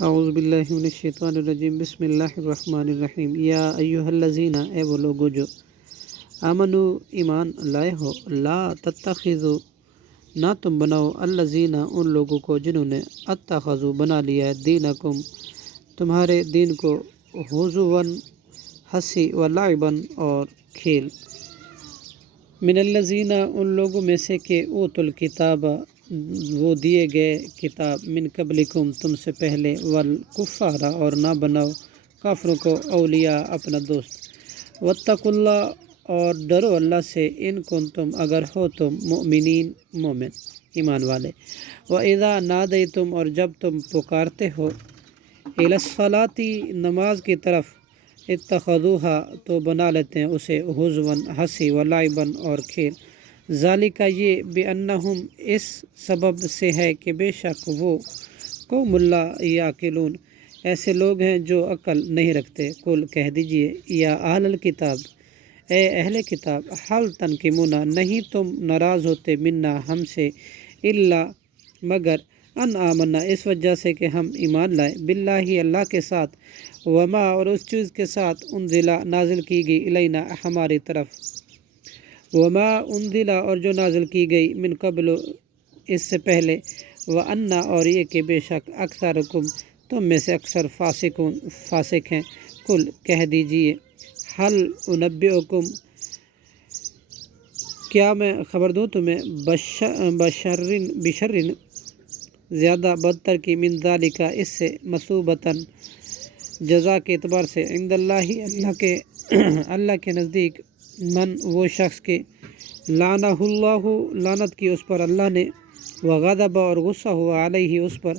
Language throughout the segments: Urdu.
اعوذ باللہ من الشیطان الرجیم بسم اللہ الرحمن الرحیم یا ایہا الذین اے وہ لوگو جو آمنو ایمان لائے ہو لا تتخذو نہ تم بناؤ الذین ان لوگوں کو جنہوں نے اتخذو بنا لیا ہے دینکم تمہارے دین کو ہزواً ہنسی و لعباً اور کھیل من الذین ان لوگوں میں سے کہ اوت الکتاب وہ دیے گئے کتاب من قبلکم تم سے پہلے والکفار اور نہ بناؤ کافروں کو اولیاء اپنا دوست واتقوا اللہ اور ڈرو اللہ سے ان کنتم اگر ہو تم مؤمنین مومن ایمان والے وَإِذَا نَادَيْتُمْ اور جب تم پکارتے ہو إِلَى الصَّلَاةِ نماز کی طرف اتخذوها تو بنا لیتے ہیں اسے ہزواً ہنسی و لعباً اور کھیل ذالک یہ بأنہم اس سبب سے ہے کہ بے شک وہ قوم لا یعقلون ایسے لوگ ہیں جو عقل نہیں رکھتے قل کہہ دیجئے یا اہل الکتاب اے اہل کتاب حل تنقمون نہیں تم ناراض ہوتے منا ہم سے الا مگر ان آمنا اس وجہ سے کہ ہم ایمان لائے باللہ اللہ کے ساتھ وما اور اس چیز کے ساتھ انزلا نازل کی گئی الینا ہماری طرف وما انزلا اور جو نازل کی گئی من قبل اس سے پہلے وَأَنَّ اور یہ کہ بے شک اکثرکم تم میں سے اکثر فاسق ہیں کل کہہ دیجئے حل انبئکم کیا میں خبر دوں تمہیں بشرن زیادہ بدتر کی من ذالک اس سے مثوبتاً جزا کے اعتبار سے عند اللہ کے نزدیک من وہ شخص کے لعنہ اللہ لعنت کی اس پر اللہ نے وغضب اور غصہ ہوا علیہ اس پر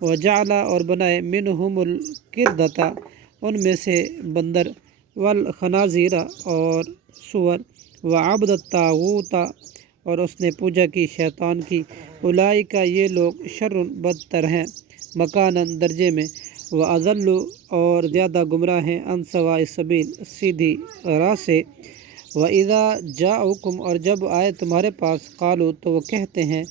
وجعل اور بنائے منہم القردۃ ان میں سے بندر والخنازیر اور سور وعبد الطاغوت اور اس نے پوجا کی شیطان کی اولئک یہ لوگ شر بدتر ہیں مکاناً درجے میں واضل اور زیادہ گمراہ ہیں عن سواء السبیل سیدھی راہ سے وَإِذَا جَاءُكُمْ اور جب آئے تمہارے پاس قالوا تو وہ کہتے ہیں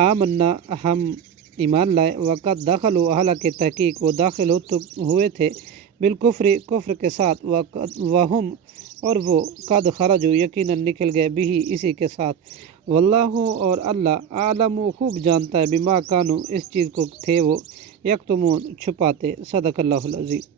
آمنا ہم ایمان لائے وقد دخلوا حالانکہ تحقیق وہ داخل ہوئے تھے بالکفر کفر کے ساتھ وہم اور وہ قد خرجوا یقیناً نکل گئے بھی اسی کے ساتھ واللہ اور اللہ عالم خوب جانتا ہے بما کانوا اس چیز کو تھے وہ یکتمون چھپاتے صدق اللہ العظیم۔